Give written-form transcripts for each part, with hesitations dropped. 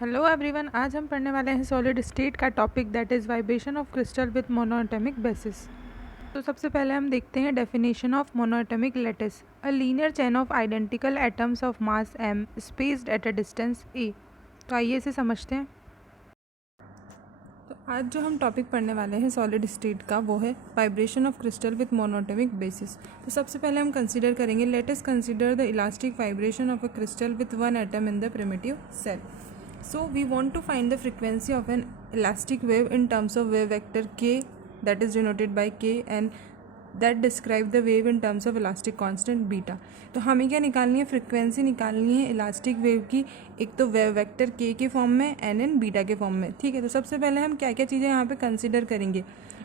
Hello everyone, आज हम पढ़ने वाले हैं सॉलिड स्टेट का topic that is vibration of crystal with monoatomic basis. तो सबसे पहले हम देखते हैं definition of monoatomic lattice, a linear chain of identical atoms of mass m spaced at a distance a। तो आइए इसे समझते हैं। तो आज जो हम टॉपिक पढ़ने वाले हैं सॉलिड स्टेट का वो है vibration of crystal with monoatomic basis. तो सबसे पहले हम कंसीडर करेंगे, let us consider the elastic vibration of a crystal with one atom in the primitive cell. So we want to find the frequency of an elastic wave in terms of wave vector k, that is denoted by k, and that describe the wave in terms of elastic constant beta। तो हमें क्या निकालनी है, frequency निकालनी है elastic wave की, एक तो वेव वेक्टर k के फॉर्म में एन एन बीटा के फॉर्म में। ठीक है, तो सबसे पहले हम क्या क्या चीज़ें यहाँ पे कंसिडर करेंगे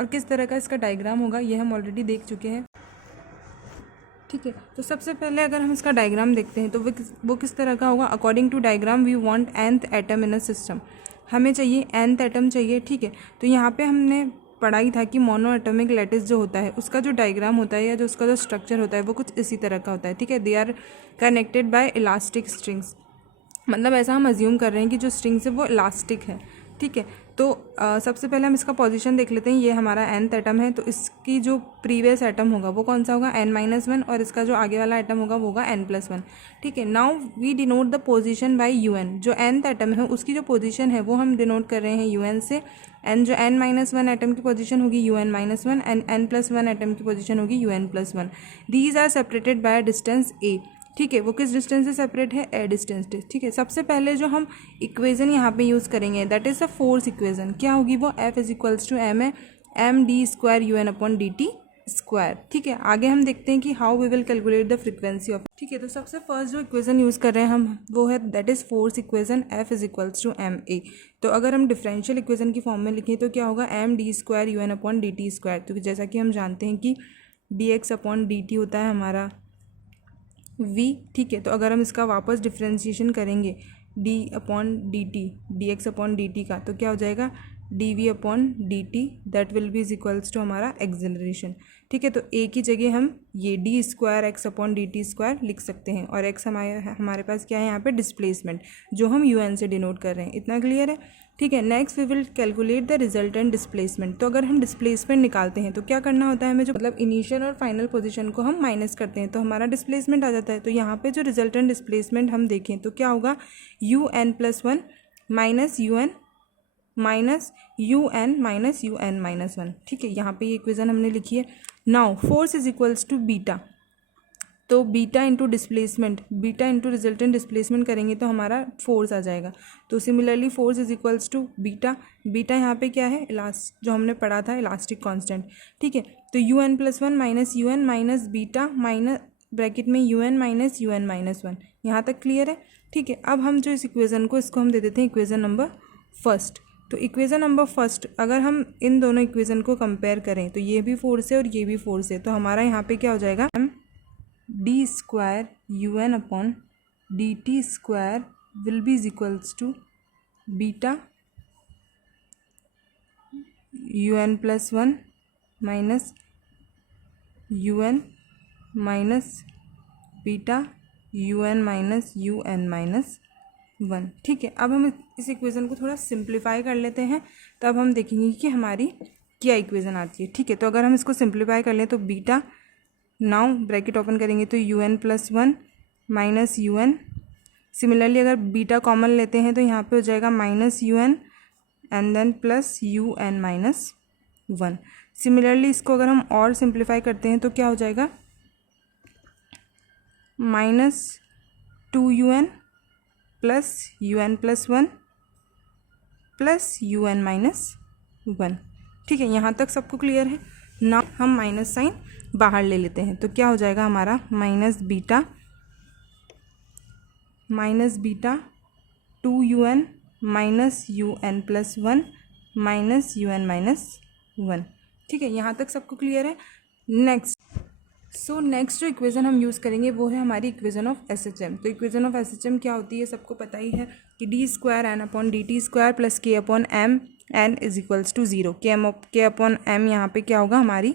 और किस तरह का इसका डायग्राम होगा ये हम ऑलरेडी देख चुके हैं। ठीक है, तो सबसे पहले अगर हम इसका डायग्राम देखते हैं तो वो किस तरह का होगा। According to diagram we want nth atom in a system, हमें चाहिए nth एटम चाहिए। ठीक है, तो यहाँ पे हमने पढ़ाई था कि मोनो एटॉमिक लैटिस जो होता है उसका जो डायग्राम होता है या जो उसका जो स्ट्रक्चर होता है वो कुछ इसी तरह का होता है। ठीक है, they are connected by elastic strings, मतलब ऐसा हम अज्यूम कर रहे हैं कि जो स्ट्रिंग्स है वो इलास्टिक है। ठीक है, तो सबसे पहले हम इसका पोजीशन देख लेते हैं। ये हमारा nth एटम है, तो इसकी जो प्रीवियस एटम होगा वो कौन सा होगा, n-1, और इसका जो आगे वाला एटम होगा वो होगा n+1। ठीक है, now we denote the position by un। जो nth एटम है उसकी जो पोजीशन है वो हम डिनोट कर रहे हैं un से। एन जो n-1 एटम की पोजीशन होगी un-1 एंड n+1 एटम की पोजीशन होगी un+1। These are separated by distance a। ठीक है, वो किस डिस्टेंस से सेपरेट है, ए डिस्टेंस से। ठीक है, सबसे पहले जो हम इक्वेशन यहाँ पे यूज़ करेंगे that is a force equation. क्या होगी वो, F इज m है md² un/dt²। ठीक है, आगे हम देखते हैं कि how we will calculate the frequency of. ठीक है, तो सबसे फर्स्ट जो इक्वेशन यूज़ कर रहे हैं हम वो है that is force equation F is ma। तो अगर हम डिफरेंशियल इक्वेशन की फॉर्म में लिखें तो क्या होगा, md² un/dt²। तो जैसा कि हम जानते हैं कि dx/dt होता है हमारा v। ठीक है, तो अगर हम इसका वापस डिफ्रेंशिएशन करेंगे dx/dt का, तो क्या हो जाएगा dv/dt, that will be is equals to हमारा एक्सेलरेशन। ठीक है, तो a की जगह हम ये d² x/dt² लिख सकते हैं, और x हमारे पास क्या है यहाँ पे, डिस्प्लेसमेंट, जो हम un से डिनोट कर रहे हैं। इतना क्लियर है। ठीक है, next we will calculate the resultant displacement. तो अगर हम डिस्प्लेसमेंट निकालते हैं तो क्या करना होता है हमें, जो मतलब इनिशियल और फाइनल पोजीशन को हम माइनस करते हैं तो हमारा डिस्प्लेसमेंट आ जाता है। तो यहाँ पे जो रिजल्टेंट डिस्प्लेसमेंट हम देखें तो क्या होगा, un+1 minus un minus un-1। ठीक है, यहाँ पे ये इक्वेशन हमने लिखी है। Now force is equals to beta, तो beta into displacement, beta into resultant displacement करेंगे तो हमारा फोर्स आ जाएगा। तो similarly force is equals to beta, beta यहाँ पे क्या है, जो हमने पढ़ा था इलास्टिक कांस्टेंट। ठीक है, तो un+1 minus un minus beta minus bracket में un-1। यहाँ तक क्लियर है। ठीक है, अब हम जो इस इक्वेशन को, इसको हम दे देते हैं इक्वेशन नंबर फर्स्ट। तो इक्वेशन नंबर फर्स्ट, अगर हम इन दोनों इक्वेशन को कंपेयर करें तो ये भी फोर्स है और ये भी फोर्स है, तो हमारा यहाँ पे क्या हो जाएगा, d² un/dt² will be is equals to beta un+1 minus un minus beta un-1। ठीक है, अब हम इस इक्वेशन को थोड़ा सिंप्लीफाई कर लेते हैं, तब हम देखेंगे कि हमारी क्या इक्वेशन आती है। ठीक है, तो अगर हम इसको सिंप्लीफाई कर लें तो बीटा, नाउ ब्रैकेट ओपन करेंगे तो un+1 माइनस un। सिमिलरली अगर बीटा कॉमन लेते हैं तो यहाँ पे हो जाएगा minus un and then plus un-1। Similarly इसको अगर हम और सिंप्लीफाई करते हैं तो क्या हो जाएगा, -2un plus un+1 plus un-1। ठीक है, यहाँ तक सबको क्लियर है ना। हम माइनस साइन बाहर ले लेते हैं तो क्या हो जाएगा हमारा, minus beta 2un minus un+1 minus un-1। ठीक है, यहाँ तक सबको क्लियर है। नेक्स्ट जो इक्वेशन हम यूज़ करेंगे वो है हमारी इक्वेशन ऑफ SHM। तो इक्वेशन ऑफ SHM क्या होती है, सबको पता ही है कि d² n/dt² plus k/m n is equals to 0। k/m यहाँ पे क्या होगा, हमारी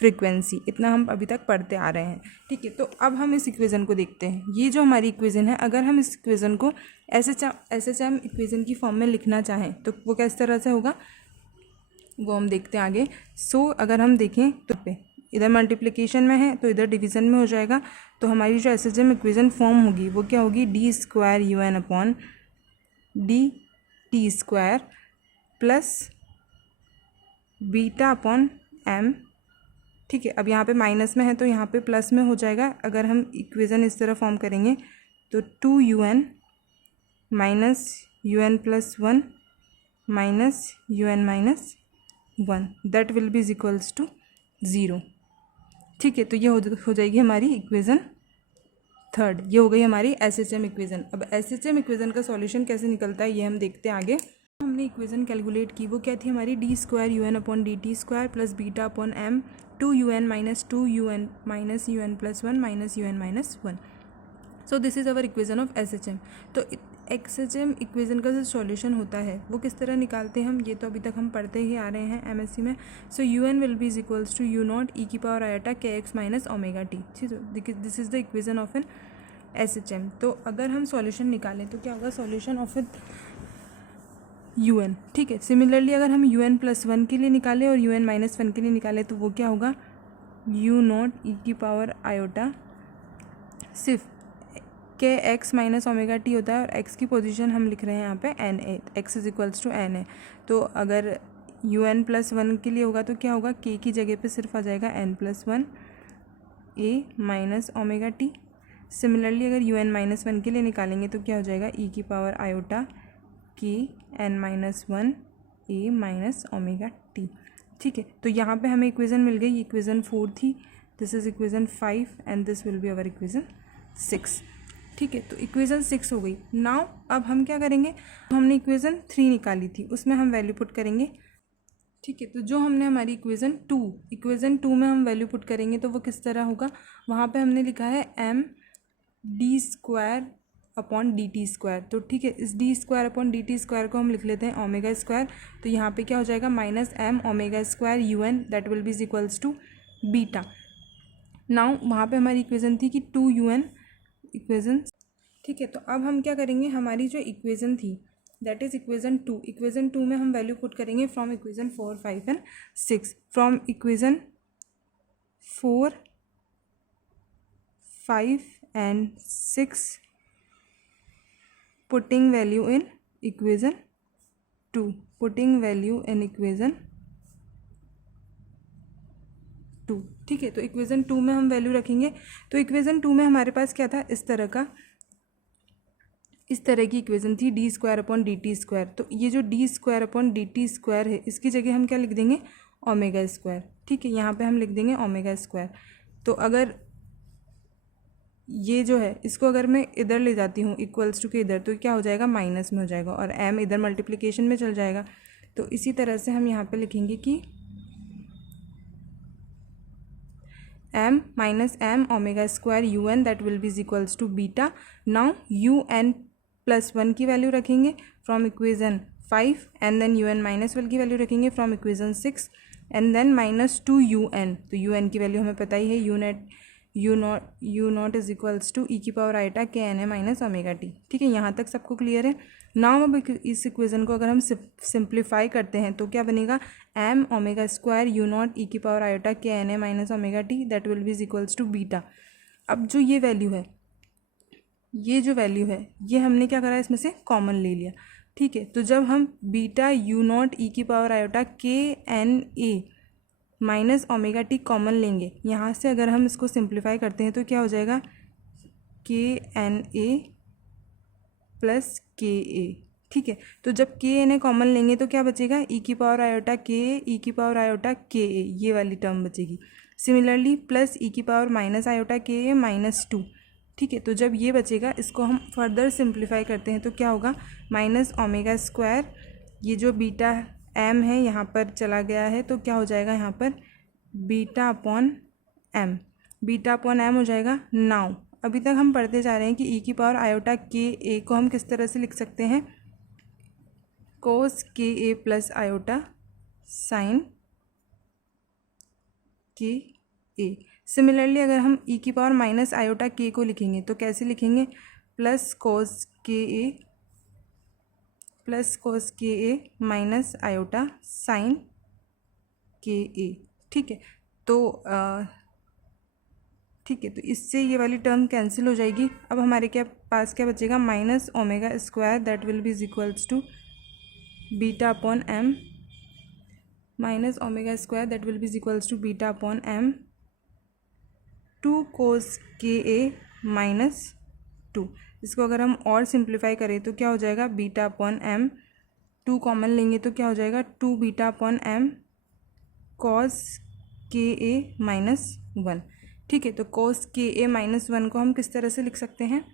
फ्रीक्वेंसी। इतना हम अभी तक पढ़ते आ रहे हैं, ठीक है। तो अब हम इस इक्वेज़न को देखते हैं। ये जो हमारी इक्वेज़न है, अगर हम इस इक्वेज़न को SHM इक्वेज़न की फॉर्म में लिखना चाहें तो वो किस तरह से होगा वो हम देखते हैं आगे। सो अगर हम देखें तो पे इधर मल्टीप्लिकेशन में है तो इधर डिवीज़न में हो जाएगा। तो हमारी जो SHM इक्वेज़न फॉर्म होगी वो क्या होगी, d² UN upon dt² plus beta upon m, ठीक है। अब यहाँ पे माइनस में है तो यहाँ पे प्लस में हो जाएगा। अगर हम इक्वेज़न इस तरह फॉर्म करेंगे तो 2UN minus UN+1 minus UN-1 that will be is equals to 0, ठीक है। तो ये हो जाएगी हमारी इक्वेज़न थर्ड। ये हो गई हमारी SHM इक्वेज़न। अब SHM इक्वेज़न का सॉल्यूशन कैसे निकलता है ये हम देखते हैं आगे। हमने इक्वेज़न कैलकुलेट की वो क्या थी हमारी, d² UN upon dt² plus beta upon m 2UN minus 2UN minus UN+1 minus UN-1। So this is our equation of SHM। तो SHM इक्वेज़न का जो सॉल्यूशन होता है वो किस तरह निकालते हैं हम, ये तो अभी तक हम पढ़ते ही आ रहे हैं MSc में। So UN will be is equals to u0 e⁻i kx minus omega T. This is the equation of an SHM। तो अगर हम सॉल्यूशन निकालें तो क्या होगा, सॉल्यूशन ऑफ एन UN, ठीक है। सिमिलरली अगर हम UN+1 के लिए निकालें और UN-1 के लिए निकालें तो वो क्या होगा, u0 e⁻i सिर्फ kx माइनस ओमेगा टी होता है और x की पोजीशन हम लिख रहे हैं यहाँ पे na, x is equals to na। तो अगर UN+1 के लिए होगा तो क्या होगा, k की जगह पे सिर्फ आ जाएगा n+1 a minus omega T. Similarly अगर UN-1 के लिए निकालेंगे तो क्या हो जाएगा, e⁻i k n-1 a minus omega T, ठीक है। तो यहाँ पे हमें इक्वेज़न मिल गई, इक्वेज़न 4 थी, this is equation 5 and this will be our equation 6, ठीक है। तो इक्वेज़न 6 हो गई। नाउ अब हम क्या करेंगे, हमने इक्वेज़न 3 निकाली थी उसमें हम वैल्यू पुट करेंगे, ठीक है। तो जो हमने हमारी इक्वेज़न 2 में हम वैल्यू पुट करेंगे तो वो किस तरह होगा, वहाँ पे हमने लिखा है m d² अपॉन dt²। तो ठीक है, इस d² अपॉन dt² को हम लिख लेते हैं ओमेगा²। तो यहाँ पे क्या हो जाएगा, minus m omega UN that will be is equals to beta. Now वहाँ पे हमारी इक्वेज़न थी कि 2UN इक्वेज़न, ठीक है। तो अब हम क्या करेंगे, हमारी जो इक्वेज़न थी दैट इज़ इक्वेज़न 2 में हम वैल्यू पुट करेंगे from equation 4, 5 and 6। From equation 4, 5 and 6 putting value in equation 2, ठीक है। तो इक्वेज़न 2 में हम वैल्यू रखेंगे। तो इक्वेज़न 2 में हमारे पास क्या था, इस तरह की इक्वेज़न थी d² अपॉन dt²। तो ये जो d² अपॉन dt² है इसकी जगह हम क्या लिख देंगे, ओमेगा², ठीक है। यहाँ पे हम लिख देंगे ओमेगा²। तो अगर ये जो है इसको अगर मैं इधर ले जाती हूँ इक्वल्स टू के इधर, तो क्या हो जाएगा, माइनस में हो जाएगा और m इधर मल्टीप्लिकेशन में चल जाएगा। तो इसी तरह से हम यहाँ पे लिखेंगे कि m minus m omega UN that will be is equals to beta. Now UN+1 की वैल्यू रखेंगे from equation 5 and then UN-1 की वैल्यू रखेंगे from equation 6 and then minus 2 UN। तो UN की वैल्यू हमें पता ही है, u0 is equals to e⁻i k n minus omega T, ठीक है। यहाँ तक सबको क्लियर है। नाउ अब इस इक्वेज़न को अगर हम सिंप्लीफाई करते हैं तो क्या बनेगा, m omega u0 e⁻i k n minus omega T that will be is equals to beta. अब जो ये वैल्यू है ये हमने क्या करा, इसमें से कॉमन ले लिया, ठीक है। तो जब हम beta u0 e⁻i k n a minus omega T common लेंगे, यहाँ से अगर हम इसको सिंप्लीफाई करते हैं तो क्या हो जाएगा, k n a plus k a, ठीक है। तो जब k n a कॉमन लेंगे तो क्या बचेगा, e⁻i k a, ये वाली टर्म बचेगी। Similarly plus e⁻−i k a minus 2, ठीक है। तो जब ये बचेगा इसको हम फर्दर सिंप्लीफाई करते हैं तो क्या होगा, माइनस ओमेगा², ये जो बीटा m है यहाँ पर चला गया है तो क्या हो जाएगा, यहाँ पर बीटा अपॉन m हो जाएगा। नाउ अभी तक हम पढ़ते जा रहे हैं कि e⁻i k a को हम किस तरह से लिख सकते हैं, cos k a plus iota sine K A. Similarly अगर हम e की पावर माइनस आयोटा के को लिखेंगे तो कैसे लिखेंगे, plus cos K A minus iota sine K A. ठीक है, तो इससे ये वाली टर्म कैंसिल हो जाएगी। अब हमारे पास क्या बचेगा, minus omega square that will be is equals to beta upon M, minus omega square that will be is equals to beta upon M 2 cos K A minus 2। इसको अगर हम और सिंप्लीफाई करें तो क्या हो जाएगा, बीटा अपॉन एम, 2 कॉमन लेंगे तो क्या हो जाएगा, 2 beta upon M cos K A minus 1। ठीक है, तो कॉस के ए माइनस 1 को हम किस तरह से लिख सकते हैं,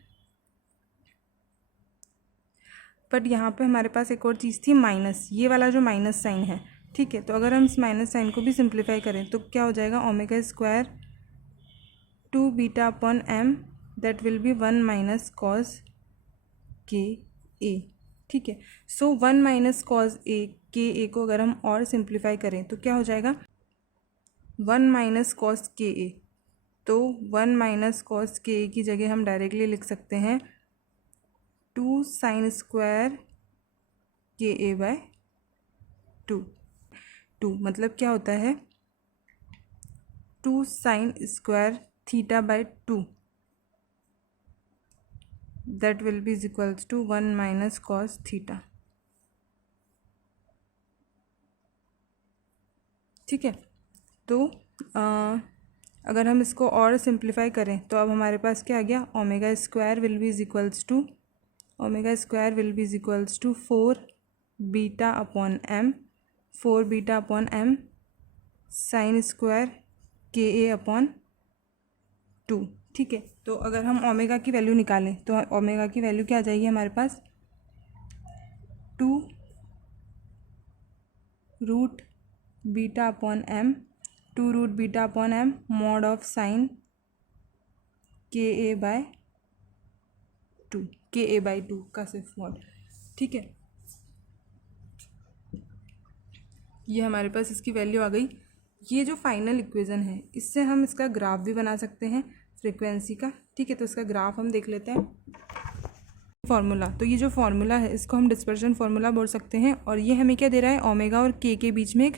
बट यहाँ पे हमारे पास एक और चीज़ थी माइनस, ये वाला जो माइनस साइन है। ठीक है, तो अगर हम इस माइनस साइन को भी सिंप्लीफाई करें तो क्या हो जाएगा, omega square 2 beta upon M that will be 1 minus cos K A. ठीक है, सो 1 माइनस कॉस ए के ए को अगर हम और सिंप्लीफाई करें तो क्या हो जाएगा, 1 माइनस कॉस के ए। तो 1 माइनस कॉस के ए की जगह हम डायरेक्टली लिख सकते हैं 2 sine square K A bye 2। मतलब क्या होता है, 2 sine square theta by 2 that will be is equals to 1 minus cos theta. ठीक है, तो अगर हम इसको और सिंप्लीफाई करें तो अब हमारे पास क्या आ गया, omega square will be is equals to 4 beta upon M, 4 beta upon M sine square K A upon 2। ठीक है, तो अगर हम ओमेगा की वैल्यू निकालें तो ओमेगा की वैल्यू क्या आ जाएगी हमारे पास, 2 root beta upon M, 2 root beta upon M mod of sine K A bye 2, के ए बाई 2 का सिर्फ मॉड। ठीक है, ये हमारे पास इसकी वैल्यू आ गई। ये जो फाइनल इक्वेशन है इससे हम इसका ग्राफ भी बना सकते हैं फ्रीक्वेंसी का। ठीक है, तो इसका ग्राफ हम देख लेते हैं। फार्मूला, तो ये जो फार्मूला है इसको हम डिस्पर्शन फार्मूला बोल सकते हैं, और ये हमें क्या दे रहा है, ओमेगा और के बीच में एक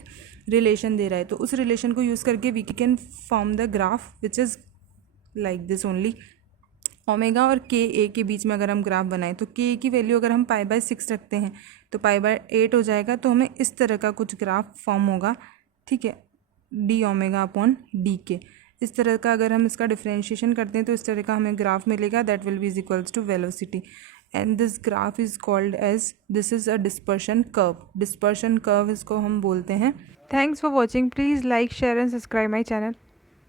रिलेशन दे रहा है। तो उस रिलेशन को यूज़ करके we can form the graph which is like this only. Omega और के बीच में अगर हम ग्राफ बनाएं तो के की वैल्यू अगर हम पाई बाय 6 रखते हैं तो पाई बाय 8 हो जाएगा, तो हमें इस तरह का कुछ ग्राफ फॉर्म होगा। ठीक है, डी ओमेगा अपॉन डी के, इस तरह का अगर हम इसका डिफ्रेंशिएशन करते हैं तो इस तरह का हमें ग्राफ मिलेगा that will be is equals to velocity, and this graph is called as, this is a dispersion curve इसको हम बोलते हैं। Thanks for watching, please like share and subscribe my channel.